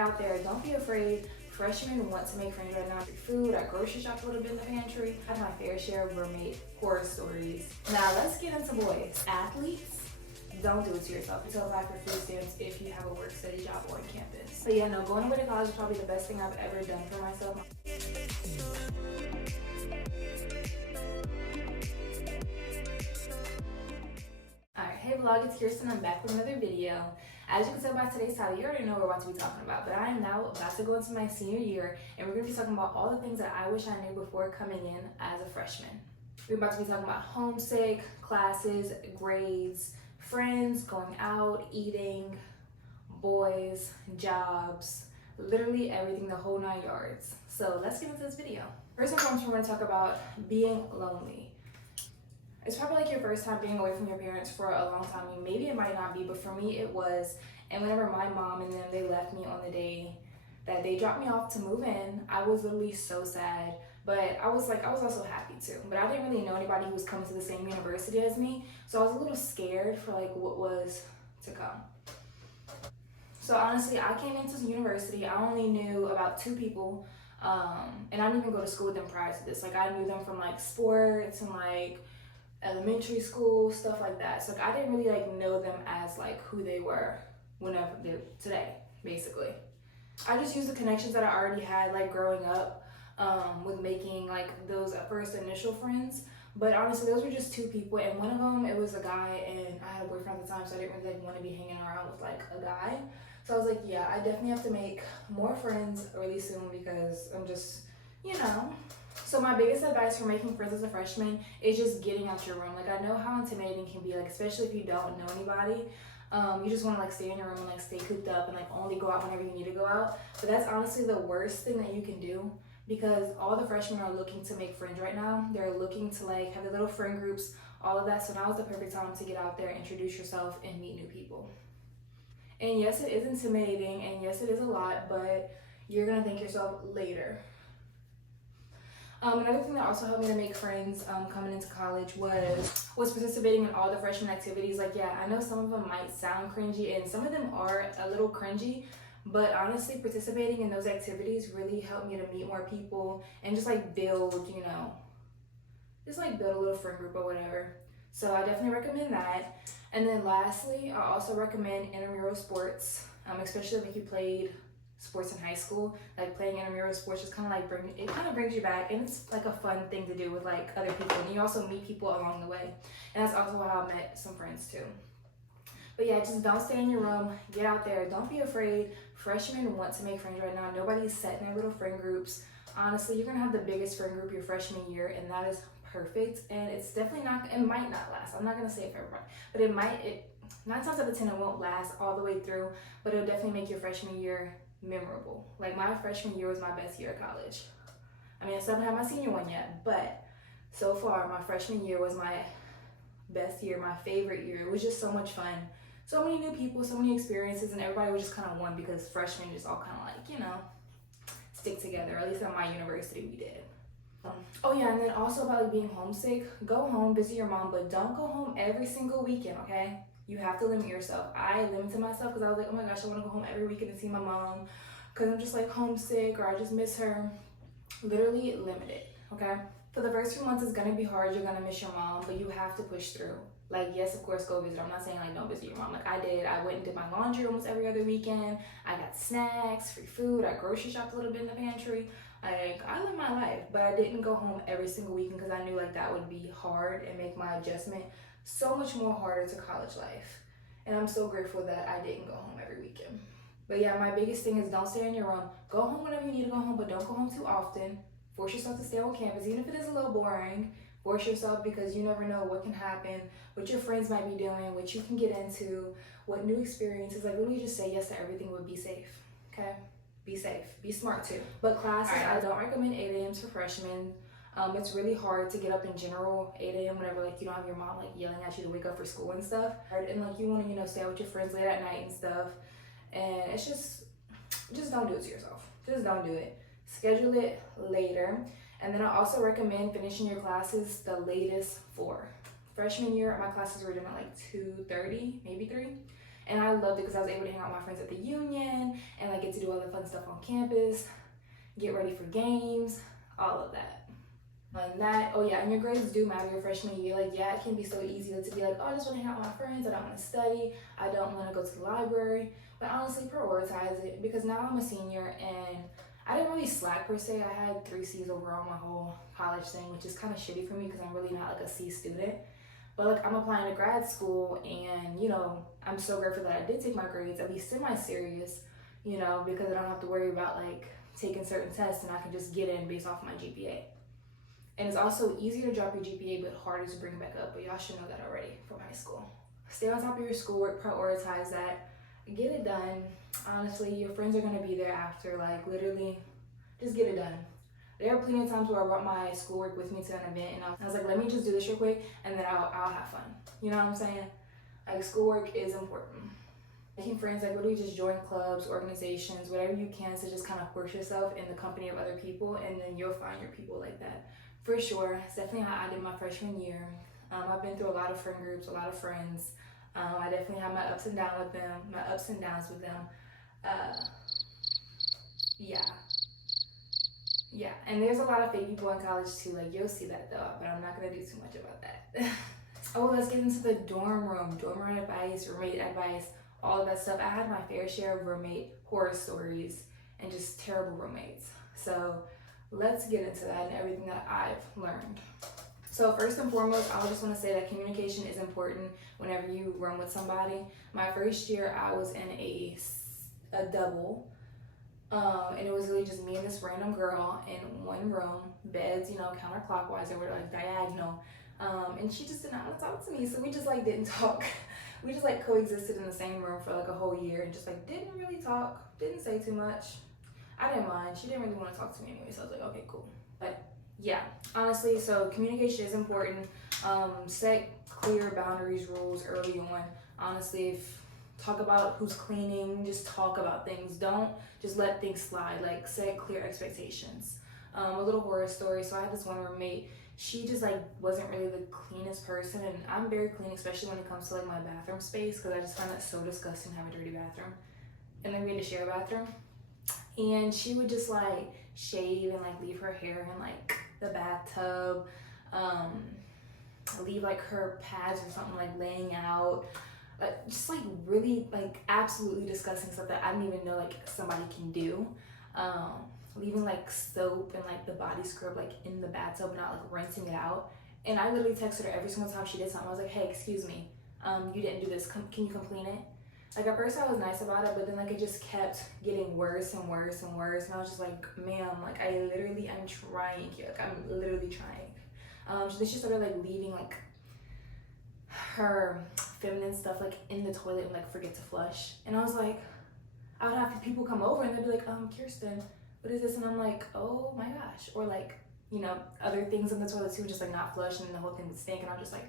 Get out there, don't be afraid. Freshmen want to make friends right now. Food, I grocery shop a little bit in the pantry. I have my fair share of roommate horror stories. Now let's get into boys. Athletes, don't do it to yourself. You apply for food stamps if you have a work study job on campus. But yeah, no, going away to college is probably the best thing I've ever done for myself. Alright, hey vlog, it's Kirsten. I'm back with another video. As you can tell by today's title, you already know what we're about to be talking about, but I am now about to go into my senior year, and we're going to be talking about all the things that I wish I knew before coming in as a freshman. We're about to be talking about homesick, classes, grades, friends, going out, eating, boys, jobs, literally everything, the whole 9 yards. So let's get into this video. First and foremost, we're going to talk about being lonely. It's probably like your first time being away from your parents for a long time. I mean, maybe it might not be, but for me it was. And whenever my mom and them, they left me on the day that they dropped me off to move in, I was literally so sad. But I was also happy too. But I didn't really know anybody who was coming to the same university as me, so I was a little scared for like what was to come. So honestly, I came into university, I only knew about 2 people, and I didn't even go to school with them prior to this. Like I knew them from like sports and like elementary school, stuff like that. So like, I didn't really like know them as like who they were whenever today, basically. I just used the connections that I already had like growing up with making like those first initial friends. But honestly, those were just 2 people, and one of them, it was a guy, and I had a boyfriend at the time, so I didn't really like want to be hanging around with like a guy. So I was like, yeah, I definitely have to make more friends really soon because I'm just, you know. So my biggest advice for making friends as a freshman is just getting out your room. Like I know how intimidating it can be, like especially if you don't know anybody. You just want to like stay in your room and like stay cooped up and like only go out whenever you need to go out. But that's honestly the worst thing that you can do, because all the freshmen are looking to make friends right now. They're looking to like have their little friend groups, all of that. So now is the perfect time to get out there, introduce yourself, and meet new people. And yes, it is intimidating, and yes, it is a lot, but you're gonna thank yourself later. Another thing that also helped me to make friends coming into college was participating in all the freshman activities. Like, yeah, I know some of them might sound cringy, and some of them are a little cringy, but honestly, participating in those activities really helped me to meet more people and just like build, you know, just like build a little friend group or whatever. So I definitely recommend that. And then lastly, I also recommend intramural sports, especially if you played sports in high school. Like playing intramural sports just kind of like brings you back, and it's like a fun thing to do with like other people, and you also meet people along the way. And that's also how I met some friends too. But yeah, just don't stay in your room, get out there, don't be afraid. Freshmen want to make friends right now. Nobody's set in their little friend groups. Honestly, you're gonna have the biggest friend group your freshman year, and that is perfect. And it's definitely not, it might not last. I'm not gonna say it for everybody, but it 9 times out of 10 it won't last all the way through, but it'll definitely make your freshman year memorable. Like my freshman year was my best year of college. I mean, I still haven't had my senior one yet, but so far my freshman year was my best year, my favorite year. It was just so much fun. So many new people, so many experiences, and everybody was just kind of one, because freshmen just all kind of like, you know, stick together. At least at my university we did. Oh yeah, and then also about like being homesick, go home, visit your mom, but don't go home every single weekend, okay? You have to limit yourself. I limited myself because I was like, oh my gosh, I want to go home every weekend and see my mom because I'm just like homesick or I just miss her. Literally limit it, okay? For the first few months, it's gonna be hard. You're gonna miss your mom, but you have to push through. Like, yes, of course, go visit. I'm not saying like don't visit your mom. Like I did. I went and did my laundry almost every other weekend. I got snacks, free food. I grocery shopped a little bit in the pantry. Like I lived my life, but I didn't go home every single weekend because I knew like that would be hard and make my adjustment so much more harder to college life. And I'm so grateful that I didn't go home every weekend. But yeah, my biggest thing is don't stay in your room. Go home whenever you need to go home, but don't go home too often. Force yourself to stay on campus, even if it is a little boring. Force yourself, because you never know what can happen, what your friends might be doing, what you can get into, what new experiences. Like literally just say yes to everything, but be safe, okay? Be safe, be smart too. But classes, I don't recommend 8 a.m.s for freshmen. It's really hard to get up in general 8 a.m. whenever like you don't have your mom like yelling at you to wake up for school and stuff. And like you want to, you know, stay out with your friends late at night and stuff. And it's just don't do it to yourself. Just don't do it. Schedule it later. And then I also recommend finishing your classes the latest 4. Freshman year, my classes were done at like 2:30, maybe 3. And I loved it because I was able to hang out with my friends at the union and like get to do all the fun stuff on campus, get ready for games, all of that. And that, oh yeah, and your grades do matter your freshman year. Like, yeah, it can be so easy to be like, oh, I just want to hang out with my friends. I don't want to study. I don't want to go to the library. But honestly, prioritize it, because now I'm a senior and I didn't really slack per se. I had 3 C's overall my whole college thing, which is kind of shitty for me because I'm really not like a C student. But like, I'm applying to grad school, and you know, I'm so grateful that I did take my grades at least semi-serious, you know, because I don't have to worry about like taking certain tests, and I can just get in based off my GPA. And it's also easier to drop your GPA, but harder to bring back up. But y'all should know that already from high school. Stay on top of your schoolwork, prioritize that, get it done. Honestly, your friends are gonna be there after, like literally, just get it done. There are plenty of times where I brought my schoolwork with me to an event, and I was like, let me just do this real quick, and then I'll have fun. You know what I'm saying? Like, schoolwork is important. Making friends, like literally just join clubs, organizations, whatever you can to just kind of force yourself in the company of other people, and then you'll find your people like that. For sure, it's definitely how I did my freshman year. I've been through a lot of friend groups, a lot of friends. I definitely have my ups and downs with them, yeah. And there's a lot of fake people in college too. Like, you'll see that though, but I'm not gonna do too much about that. Oh, let's get into the dorm room advice, roommate advice, all of that stuff. I had my fair share of roommate horror stories and just terrible roommates. So let's get into that and everything that I've learned. So first and foremost, I just want to say that communication is important whenever you room with somebody. My first year, I was in a double, and it was really just me and this random girl in one room, beds, you know, counterclockwise, or like diagonal, and she just did not want to talk to me, so we just like didn't talk. We just like coexisted in the same room for like a whole year and just like didn't really talk, didn't say too much. I didn't mind. She didn't really want to talk to me anyway, so I was like, okay, cool. But yeah, honestly, so communication is important. Set clear boundaries, rules early on. Honestly, talk about who's cleaning, just talk about things. Don't just let things slide. Like, set clear expectations. A little horror story. So I had this one roommate. She just like wasn't really the cleanest person, and I'm very clean, especially when it comes to like my bathroom space, because I just find that so disgusting to have a dirty bathroom. And then we had to share a bathroom. And she would just like shave and like leave her hair in like the bathtub, leave like her pads or something like laying out, just like really like absolutely disgusting stuff that I didn't even know like somebody can do. Leaving like soap and like the body scrub like in the bathtub, not like rinsing it out. And I literally texted her every single time she did something. I was like, hey, excuse me, you didn't do this, can you come clean it? Like, at first I was nice about it, but then like it just kept getting worse and worse and worse, and I was just like, ma'am, like I literally am trying here, like I'm literally trying. So then she started like leaving like her feminine stuff like in the toilet and like forget to flush, and I was like, I would have people come over and they'd be like, Kirsten, what is this? And I'm like, oh my gosh. Or like, you know, other things in the toilet too, just like not flush, and the whole thing would stink, and I'm just like,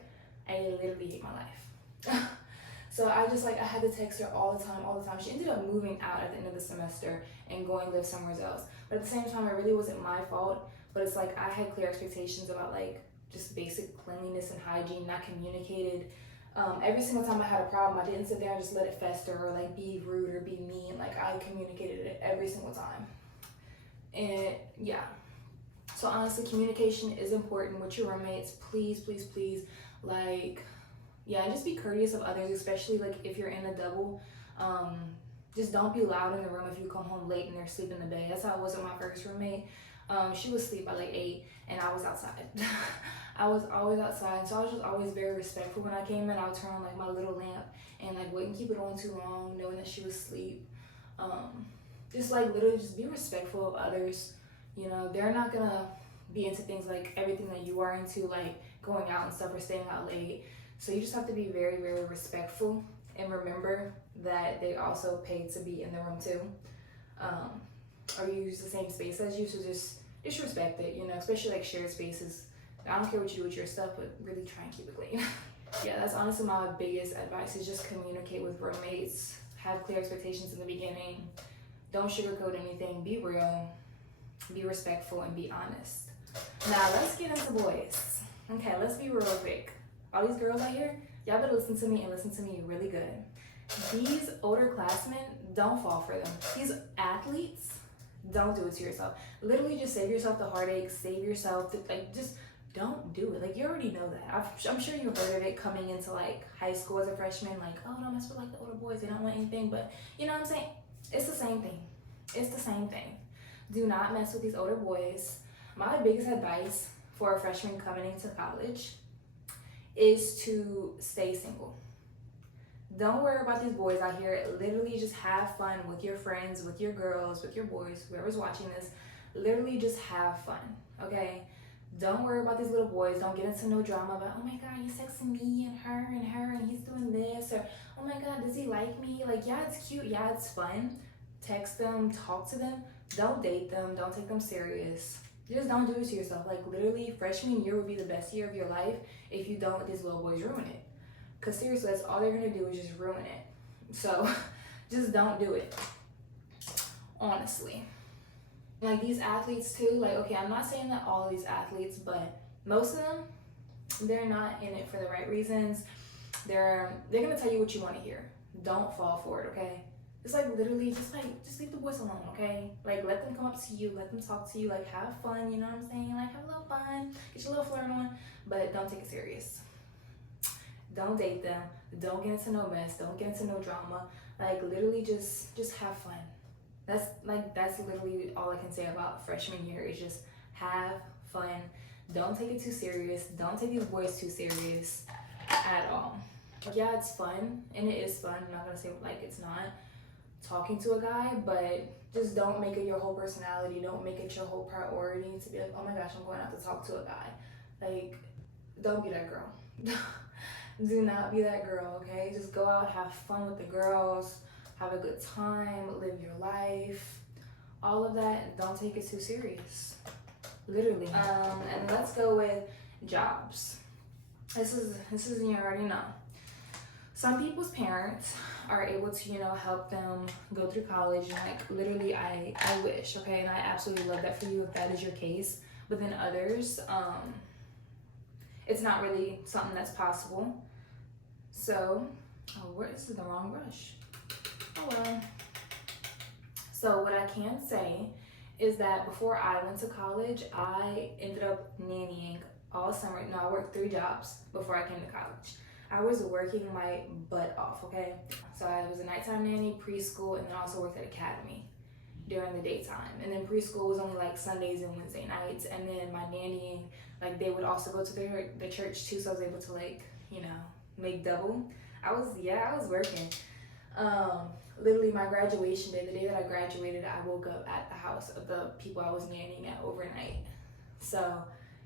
I literally hate my life. So I just like, I had to text her all the time. She ended up moving out at the end of the semester and going live somewhere else. But at the same time, it really wasn't my fault. But it's like, I had clear expectations about like just basic cleanliness and hygiene, not communicated. Every single time I had a problem, I didn't sit there and just let it fester or like be rude or be mean. Like, I communicated it every single time. And yeah. So honestly, communication is important with your roommates. Please, please, please, like, yeah, and just be courteous of others, especially like if you're in a double. Just don't be loud in the room if you come home late and they're asleep in the bed. That's how it was with my first roommate. She was asleep by like 8 and I was outside. I was always outside, so I was just always very respectful when I came in. I would turn on like my little lamp and like wouldn't keep it on too long, knowing that she was asleep. Just like literally just be respectful of others. You know, they're not gonna be into things like everything that you are into, like going out and stuff or staying out late. So you just have to be very, very respectful, and remember that they also paid to be in the room too. Or you use the same space as you, so just respect it, you know, especially like shared spaces. I don't care what you do with your stuff, but really try and keep it clean. Yeah, that's honestly my biggest advice, is just communicate with roommates, have clear expectations in the beginning, don't sugarcoat anything, be real, be respectful, and be honest. Now let's get into boys. Okay, let's be real quick. All these girls out here, y'all better listen to me and listen to me really good. These older classmen, don't fall for them. These athletes, don't do it to yourself. Literally just save yourself the heartache, save yourself, just don't do it. Like, you already know that. I'm sure you heard of it coming into like high school as a freshman, like, oh, don't mess with like the older boys, they don't want anything. But you know what I'm saying? It's the same thing. It's the same thing. Do not mess with these older boys. My biggest advice for a freshman coming into college is to stay single. Don't worry about these boys out here. Literally just have fun with your friends, with your girls, with your boys, whoever's watching this. Literally just have fun, okay? Don't worry about these little boys. Don't get into no drama about, oh my God, he's texting me and her and he's doing this. Or, oh my God, does he like me? Like, yeah, it's cute. Yeah, it's fun. Text them, talk to them. Don't date them. Don't take them serious. Just don't do it to yourself. Like, literally, freshman year would be the best year of your life if you don't let these little boys ruin it. Because seriously, that's all they're going to do is just ruin it. So, just don't do it. Honestly. Like, these athletes too, like, okay, I'm not saying that all of these athletes, but most of them, they're not in it for the right reasons. They're going to tell you what you want to hear. Don't fall for it, okay? It's like, literally, just leave the boys alone, okay? Like, let them come up to you, let them talk to you, like, have fun, you know what I'm saying? Like, have a little fun, get your little flirt on, but don't take it serious. Don't date them. Don't get into no mess. Don't get into no drama. Like, literally just have fun. That's literally all I can say about freshman year is just have fun. Don't take it too serious. Don't take these boys too serious at all. Yeah, it's fun, and it is fun. I'm not gonna say like it's not talking to a guy, but just don't make it your whole personality. Don't make it your whole priority to be like, oh my gosh, I'm going out to talk to a guy. Like, don't be that girl. Do not be that girl, okay? Just go out, have fun with the girls, have a good time, live your life, all of that, and don't take it too serious. Literally. And let's go with jobs. This is you already know. Some people's parents are able to, help them go through college, and like literally I wish, okay, and I absolutely love that for you if that is your case. But then others, it's not really something that's possible. So, this is the wrong brush. Oh well. So what I can say is that before I went to college, I ended up nannying all summer. No, I worked 3 jobs before I came to college. I was working my butt off, okay? So I was a nighttime nanny, preschool, and then I also worked at academy during the daytime. And then preschool was only like Sundays and Wednesday nights. And then my nannying, like they would also go to the church too, so I was able to like, make double. I was working. Literally my graduation day, the day that I graduated, I woke up at the house of the people I was nannying at overnight. So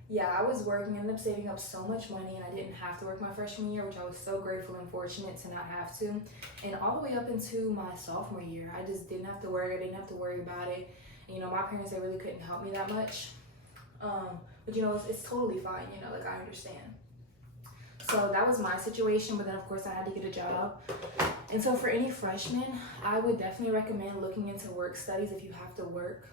yeah, I was working, ended up saving up so much money, and I didn't have to work my freshman year, which I was so grateful and fortunate to not have to. And all the way up into my sophomore year, I just didn't have to work. I didn't have to worry about it. And, my parents, they really couldn't help me that much. But it's totally fine, like I understand. So that was my situation, but then of course I had to get a job. And so for any freshmen, I would definitely recommend looking into work studies if you have to work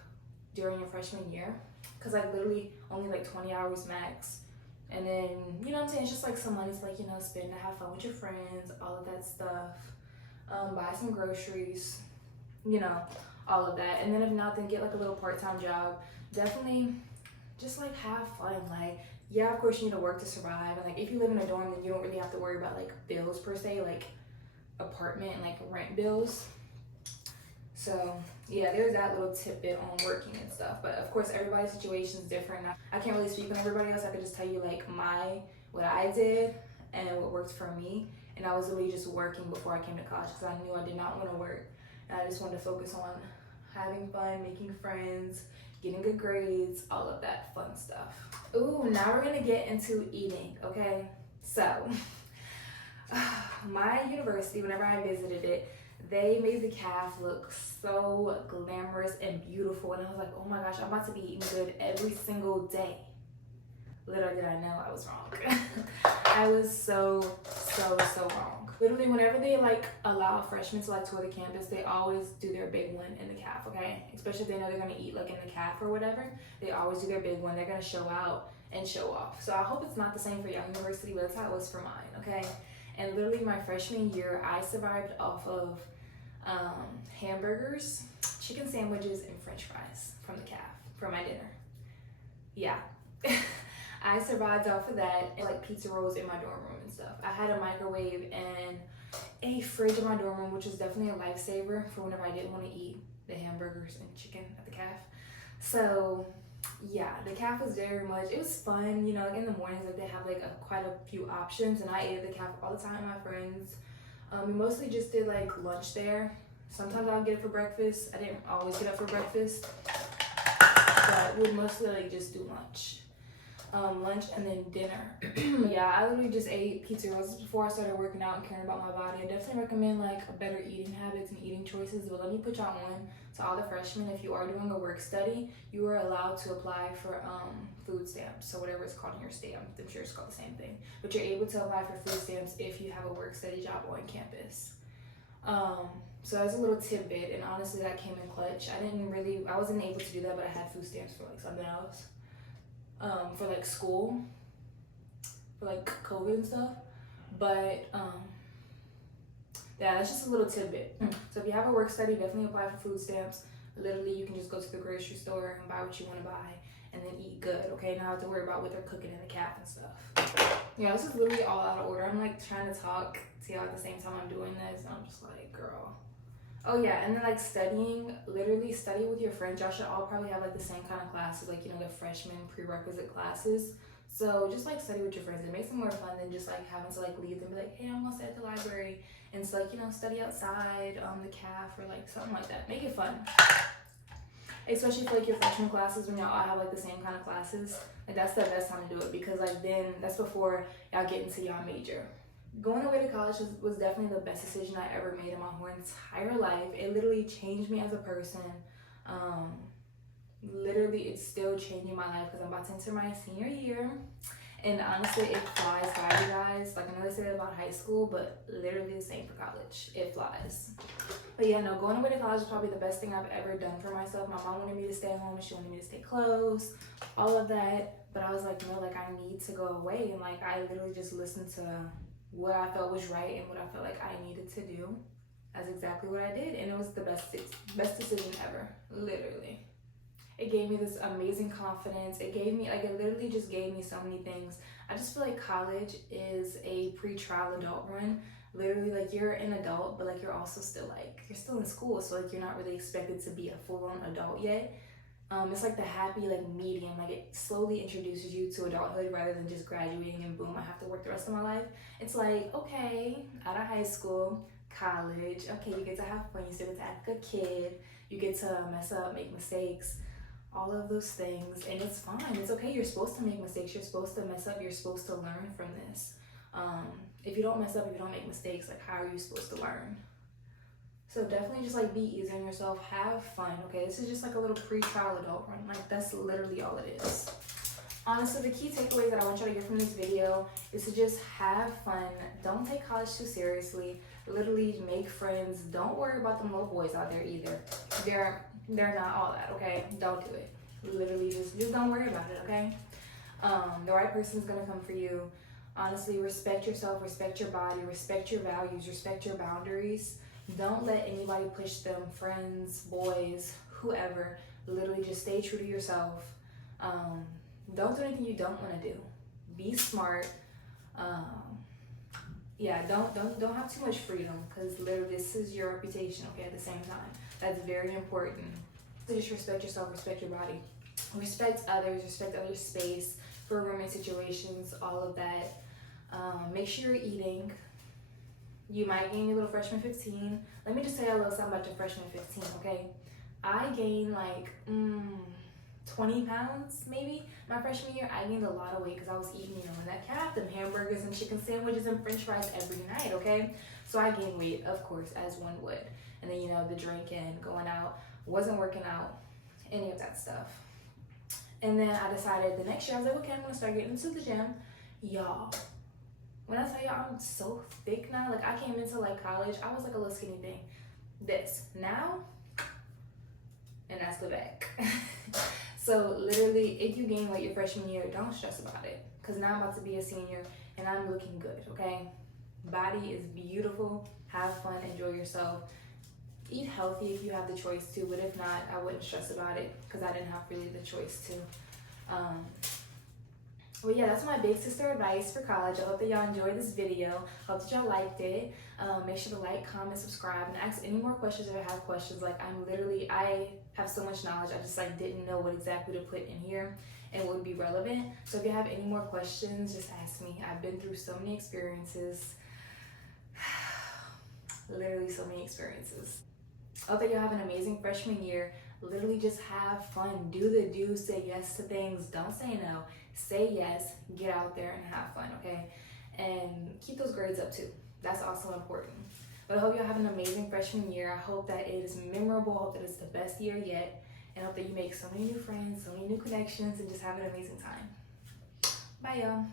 during your freshman year. Cause like literally only like 20 hours max. And then, what I'm saying? It's just like some money to like, spend to have fun with your friends, all of that stuff. Buy some groceries, all of that. And then if not, then get like a little part-time job. Definitely just like have fun. Like, yeah, of course you need to work to survive. And like if you live in a dorm, then you don't really have to worry about like bills per se, like apartment and like rent bills. So yeah, there's that little tidbit on working and stuff. But of course everybody's situation is different. I can't really speak on everybody else. I could just tell you like what I did and what worked for me. And I was really just working before I came to college because I knew I did not want to work. And I just wanted to focus on having fun, making friends, getting good grades, all of that fun stuff. Ooh, now we're gonna get into eating, okay? So, my university, whenever I visited it, they made the calf look so glamorous and beautiful. And I was like, oh my gosh, I'm about to be eating good every single day. Little did I know I was wrong. I was so wrong. Literally, whenever they like allow freshmen to like tour the campus, they always do their big one in the calf, okay? Especially if they know they're gonna eat like in the calf or whatever, they always do their big one. They're gonna show out and show off. So I hope it's not the same for your university, but that's how it was for mine, okay? And literally my freshman year, I survived off of hamburgers, chicken sandwiches, and french fries from the calf for my dinner. Yeah. I survived off of that, and like pizza rolls in my dorm room and stuff. I had a microwave and a fridge in my dorm room, which was definitely a lifesaver for whenever I didn't want to eat the hamburgers and chicken at the calf. So yeah, the calf was very much, it was fun, you know, like in the mornings, like they have like quite a few options, and I ate at the calf all the time with my friends. We mostly just did like lunch there. Sometimes I'll get it for breakfast. I didn't always get up for breakfast, but we'd mostly like just do lunch. Lunch and then dinner. Yeah, I literally just ate pizza rolls before I started working out and caring about my body. I definitely recommend like better eating habits and eating choices, but let me put y'all on to all the freshmen. If you are doing a work study, you are allowed to apply for food stamps. So whatever it's called in your state, I'm sure it's called the same thing. But you're able to apply for food stamps if you have a work study job on campus. So that's a little tidbit, and honestly that came in clutch. I wasn't able to do that, but I had food stamps for like something else. For like school, for like COVID and stuff. But yeah, that's just a little tidbit. So if you have a work study, definitely apply for food stamps. Literally, you can just go to the grocery store and buy what you want to buy and then eat good, okay? Not have to worry about what they're cooking in the calf and stuff. Yeah, this is literally all out of order. I'm like trying to talk to y'all at the same time I'm doing this, and I'm just like, girl. Oh yeah, and then like studying, literally study with your friends. Y'all should all probably have like the same kind of classes, like, you know, the freshman prerequisite classes. So just like study with your friends. It makes it more fun than just like having to like leave and be like, hey, I'm gonna stay at the library. And it's like, you know, study outside, the calf, or like something like that. Make it fun. Especially for like your freshman classes, when y'all all have like the same kind of classes. Like that's the best time to do it, because like then that's before y'all get into y'all major. Going away to college was definitely the best decision I ever made in my whole entire life. It literally changed me as a person. Literally, it's still changing my life because I'm about to enter my senior year. And honestly, it flies by, you guys. Like, I know they say that about high school, but literally the same for college. It flies. But yeah, no, going away to college is probably the best thing I've ever done for myself. My mom wanted me to stay home. She wanted me to stay close, all of that. But I was like, no, like, I need to go away. And like, I literally just listened to what I felt was right and what I felt like I needed to do. That's exactly what I did, and it was the best decision ever, literally. It gave me this amazing confidence. It gave me, like, it literally just gave me so many things. I just feel like college is a pre-trial adult run. Literally, like, you're an adult, but like you're also still like, you're still in school, so like you're not really expected to be a full-on adult yet. It's like the happy like medium, like it slowly introduces you to adulthood rather than just graduating and boom, I have to work the rest of my life. It's like, okay, out of high school, college, okay, you get to have fun, you still get to act like a kid, you get to mess up, make mistakes, all of those things, and it's fine, it's okay, you're supposed to make mistakes, you're supposed to mess up, you're supposed to learn from this. If you don't mess up, if you don't make mistakes, like how are you supposed to learn? So definitely just like be easy on yourself, have fun, okay? This is just like a little pre-trial adult run, like that's literally all it is. Honestly, the key takeaways that I want y'all to get from this video is to just have fun. Don't take college too seriously. Literally make friends. Don't worry about them little boys out there either. They're not all that, okay? Don't do it. Literally just don't worry about it, okay? The right person's gonna come for you. Honestly, respect yourself, respect your body, respect your values, respect your boundaries. Don't let anybody push them, friends, boys, whoever. Literally just stay true to yourself. Don't do anything you don't want to do. Be smart. Yeah, don't have too much freedom, because literally this is your reputation, okay, at the same time. That's very important. So just respect yourself, respect your body. Respect others space for roommate situations, all of that. Make sure you're eating. You might gain your little freshman 15. Let me just tell you a little something about your freshman 15, okay? I gained like 20 pounds maybe. My freshman year, I gained a lot of weight because I was eating, you know, in that calf, them hamburgers and chicken sandwiches and french fries every night, okay? So I gained weight, of course, as one would. And then, you know, the drinking, going out, wasn't working out, any of that stuff. And then I decided the next year, I was like, okay, I'm gonna start getting into the gym. Y'all, when I tell you I'm so thick now, like I came into like college, I was like a little skinny thing. This, now, and that's the back. So literally, if you gain weight your freshman year, don't stress about it. Because now I'm about to be a senior and I'm looking good, okay? Body is beautiful. Have fun, enjoy yourself. Eat healthy if you have the choice to, but if not, I wouldn't stress about it because I didn't have really the choice to. Well, yeah, that's my big sister advice for college. I hope that y'all enjoyed this video. Hope that y'all liked it. Make sure to like, comment, subscribe, and ask any more questions if you have questions. Like, I have so much knowledge. I just like didn't know what exactly to put in here and what would be relevant. So if you have any more questions, just ask me. I've been through so many experiences. Literally so many experiences. I hope that y'all have an amazing freshman year. Literally just have fun. Do the do, say yes to things. Don't say no. Say yes, get out there and have fun, okay? And keep those grades up too. That's also important. But I hope y'all have an amazing freshman year. I hope that it is memorable. I hope that it's the best year yet. And I hope that you make so many new friends, so many new connections, and just have an amazing time. Bye, y'all.